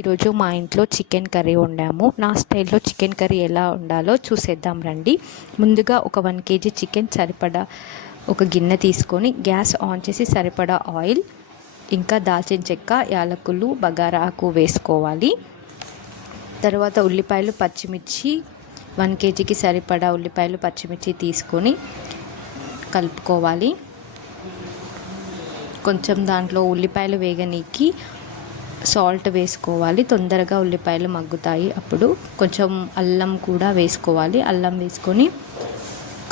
ఈరోజు మా ఇంట్లో చికెన్ కర్రీ వండాము. నా స్టైల్లో చికెన్ కర్రీ ఎలా వండాలో చూసేద్దాం రండి. ముందుగా ఒక 1 kg చికెన్ సరిపడా ఒక గిన్నె తీసుకొని గ్యాస్ ఆన్ చేసి సరిపడా ఆయిల్, ఇంకా దాల్చిన చెక్క, యాలకులు, బగారా ఆకు వేసుకోవాలి. తర్వాత ఉల్లిపాయలు, పచ్చిమిర్చి 1 kgకి సరిపడా ఉల్లిపాయలు, పచ్చిమిర్చి తీసుకొని కలుపుకోవాలి. కొంచెం దాంట్లో ఉల్లిపాయలు వేగనీకి సాల్ట్ వేసుకోవాలి. తొందరగా ఉల్లిపాయలు మగ్గుతాయి. అప్పుడు కొంచెం అల్లం కూడా వేసుకోవాలి. అల్లం వేసుకొని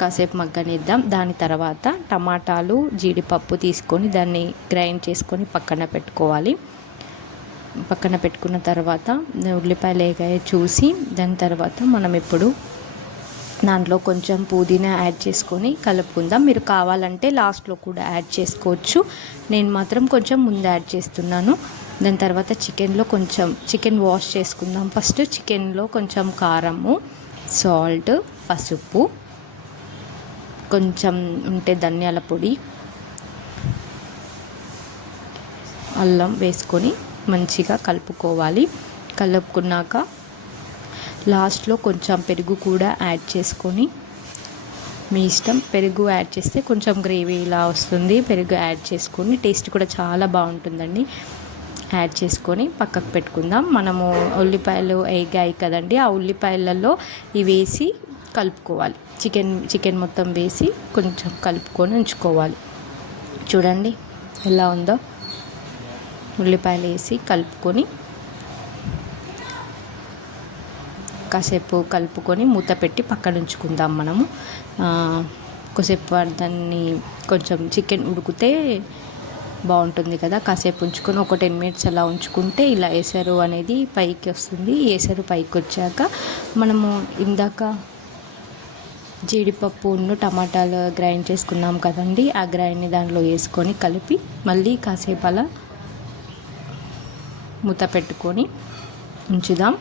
కాసేపు మగ్గనిద్దాం. దాని తర్వాత టమాటాలు, జీడిపప్పు తీసుకొని దాన్ని గ్రైండ్ చేసుకొని పక్కన పెట్టుకోవాలి. పక్కన పెట్టుకున్న తర్వాత ఉల్లిపాయలు వేగాయో చూసి దాని తర్వాత మనం ఇప్పుడు దాంట్లో కొంచెం పుదీనా యాడ్ చేసుకొని కలుపుకుందాం. మీరు కావాలంటే లాస్ట్లో కూడా యాడ్ చేసుకోవచ్చు. నేను మాత్రం కొంచెం ముందు యాడ్ చేస్తున్నాను. దాని తర్వాత చికెన్ వాష్ చేసుకుందాం. ఫస్ట్ చికెన్లో కొంచెం కారము, సాల్ట్, పసుపు, కొంచెం ఉంటే ధనియాల పొడి, అల్లం వేసుకొని మంచిగా కలుపుకోవాలి. కలుపుకున్నాక లాస్ట్లో కొంచెం పెరుగు కూడా యాడ్ చేసుకొని, మీ ఇష్టం, పెరుగు యాడ్ చేస్తే కొంచెం గ్రేవీ ఇలా వస్తుంది. పెరుగు యాడ్ చేసుకొని టేస్ట్ కూడా చాలా బాగుంటుందండి. యాడ్ చేసుకొని పక్కకు పెట్టుకుందాం. మనము ఉల్లిపాయలు వేగాయి కదండి, ఆ ఉల్లిపాయలలో ఇవి వేసి కలుపుకోవాలి. చికెన్ మొత్తం వేసి కొంచెం కలుపుకొని ఉంచుకోవాలి. చూడండి ఎలా ఉందో. ఉల్లిపాయలు వేసి కలుపుకొని కాసేపు కలుపుకొని మూత పెట్టి పక్కన ఉంచుకుందాం. మనము కొద్దిసేపు దాన్ని కొంచెం చికెన్ ఉడికితే బాగుంటుంది కదా, కాసేపు ఉంచుకొని ఒక 10 minutes అలా ఉంచుకుంటే ఇలా ఎసరు అనేది పైకి వస్తుంది. ఎసరు పైకి వచ్చాక మనము ఇందాక జీడిపప్పును టమాటాలు గ్రైండ్ చేసుకున్నాం కదండి, ఆ గ్రైండ్ని దాంట్లో వేసుకొని కలిపి మళ్ళీ కాసేపు అలా మూత పెట్టుకొని ఉంచుదాం.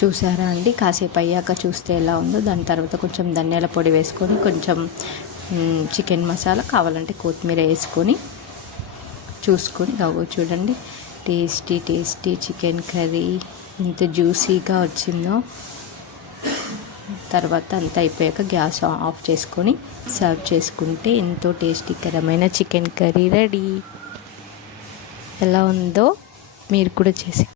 చూసారా అండి, కాసేపు అయ్యాక చూస్తే ఎలా ఉందో. దాని తర్వాత కొంచెం ధనియాల పొడి వేసుకొని, కొంచెం చికెన్ మసాలా, కావాలంటే కొత్తిమీర వేసుకొని చూసుకొని చూడండి. టేస్టీ చికెన్ కర్రీ ఎంత జ్యూసీగా వచ్చిందో. తర్వాత అంతా అయిపోయాక గ్యాస్ ఆఫ్ చేసుకొని సర్వ్ చేసుకుంటే ఎంతో టేస్టీకరమైన చికెన్ కర్రీ రెడీ. ఎలా ఉందో మీరు కూడా చేసి